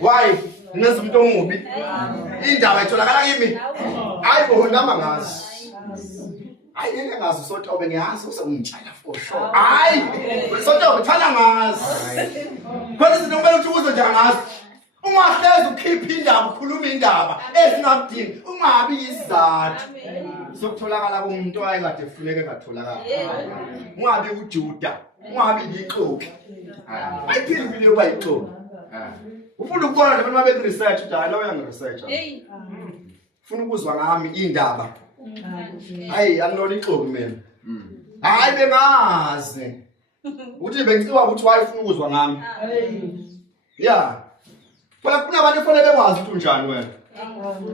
Why? Nenza umuntu omubi. Indaba etholakala kimi. Hayi bo nama ngazi. Hayi ngeke ngazi soTobe ngiyazi usengitshela for sure. Hayi soTobe thana ngazi. Kodwa izinto kumele ukuthi uze nje ngazi. Ungahlezi ukhipha indaba ukhuluma indaba ezingabudingi ungabi isizathu sokutholakala komuntu ayekade kufuneke ngatholakala. Ungabi uJuda, ungabi ixoki. Ayiphili impilo yokuba ixoki. Ufuna ukubona nje abantu babe research njalo uyangi research. Ufuna ukuzwa ngami indaba. Hayi angilona ixoki mina. Hayi bengazi. Uthi bengiciwa ukuthi wayefuna ukuzwa ngami. Yeah. Phela kunabantu efanele bekwazi ukuthi unjani wena.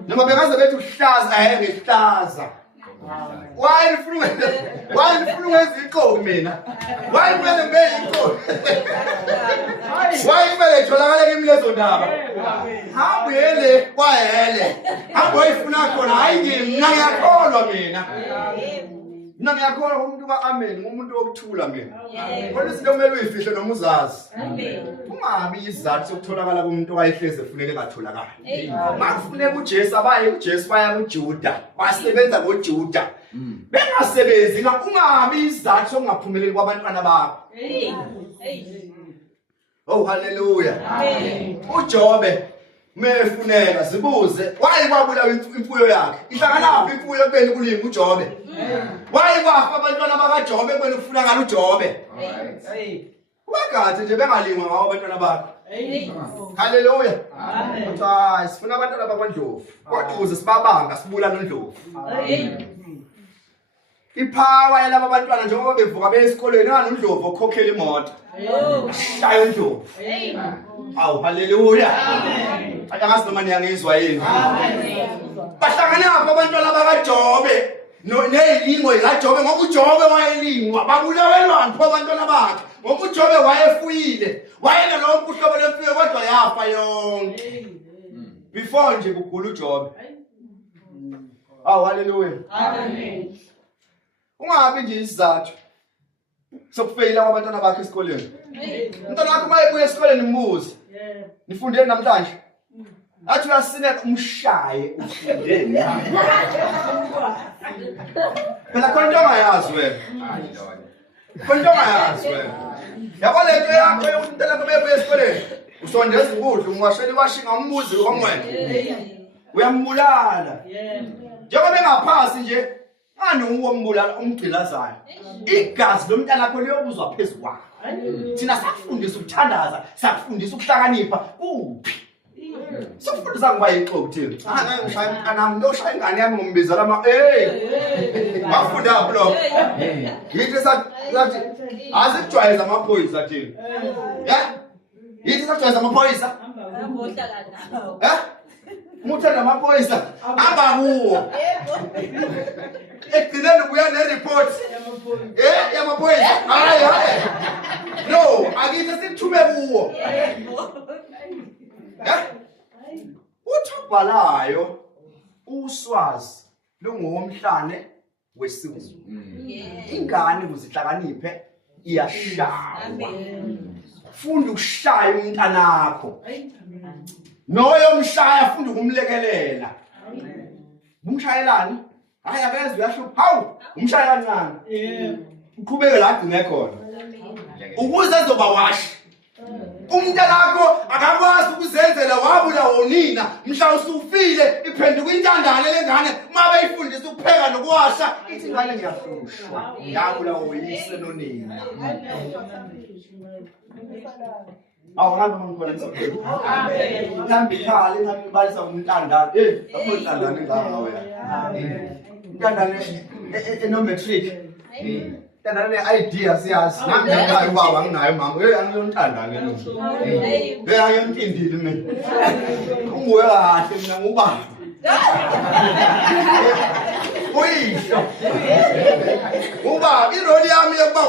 Noma bengaze bethi uhlaza ngihlaza. Why ufuna ukwenza ixoki mina? Why kumele ngibe ixoki? Why kumele itholakale kimi lezo ndaba? Hambuyele kwayele. Hamboyifuna khona hayi mina ngiyakholwa mina. Mina ngiyakholwa umuntu ka-amen, umuntu wokuthula mina. Kodwa izinto kumele uyifihle noma uzazi. Ungabi isizathu sokutholakala komuntu owayehleze efuneke ngatholakala. Makufuneka uJesu abaye uJesu baya kuJuda, wasebenza ngoJuda. Bengasebenzi ungabi isizathu sokungaphumeleli kwabantwana bakho. Oh haleluya. Amen. uJobe mefuneka zibuze wayikwabula imfuyo yakhe. Ihlanganaphi imfuyo kubeni kulimi uJobe? Wayikwafa abantwana bakaJobe kubeni kufunakala uJobe. Wakade nje bengalingwa ngawo abantwana bakho. Haleluya. Amen. Hayi sifuna abantwana bakwaNdlovu. Kodwa uze sibabanga sibula noNdlovu. Ipower yalabo abantwana njengoba bevuka beye esikolweni ngani uNdlovu okhokhela imoto. Shaya uNdlovu. Awu haleluya. Amen. Angazi noma niyangizwa yini. Amen. Bahlangana ngapha abantwana bakaJobe nezilingo zikaJobe ngoba uJobe wayelingwa babulawelwa ngapha abantwana bakhe. Ngoba uJobe wayefuyile. Wayena lo mhlobo lemfuyo kodwa yafa yonke. Before nje kugula uJobe. Awu haleluya. Amen. Ungabi nje isizathu sokufeyila kwabantwana bakhe esikoleni. Umntwana wakho mayebuya esikoleni mbuzi. Nifunde namhlanje. Athi lasine umshaye ufundeni. Phela konke ongayazi wena. Konke ongayazi wena. Yabona into yakho yokuthi umntwana wakho mayebuya esikoleni usondeza ukudla ungwashela iwashinga umbuzi komwena. Uyambulala. Njengoba bengaphasi nje ngani uwombulala umgcilazayo. Igazi lomntana lakho liyobuzwa phezulu kwakho. Thina sakufundisa ukuthandaza, sakufundisa ukuhlakanipha kuphi? Sakufundisa ngoba ixoki thina. Ngeke ngishaya umntana wami, ndoshaya ingane yami ngombizela wafunda blog. Yithi sathi azijwayeza amaphoyisa thina. Yithi sajwayeza amaphoyisa. Muthanda amaphoyisa aba kuwo. Ekugcineni ubuya nereport yamaphoyisa. Hayi. No, akithi sithume kuwo. Uthobalayo uswazi lungomhlane wesizwe. Ingane ukuzihlakaniphe iyashawa. Funda ukushaya umntanakho. Noyo mshaya funda ukumlekelela. Umshayelani? Hayi abenzi uyahlupha. Hawu, umshaya kancane. Uqhubeke la agcine khona. Ukuze azoba washi. Umntanakho akakwazi ukuzenzela wabula wonina mhla usufile iphenduka intandane lengane mabe ifundisa ukupheka nokuwasha ithi ngane ngiyahlushwa ngabula woyise nonina. Awuhambe ngikho ngizokho. Amen. Ngambikhali ngabalisa umntandane. Lapho intandane ngaka wena. Amen. Intandane enometric. Intandane idea siyazi. Ngamjanga ubaba nginayo mama. Angiyonthanda lo. Ayonthindile mina. Unguwe kahle mina ngubaba. Uyisho. Ubaba iroli yami yokuba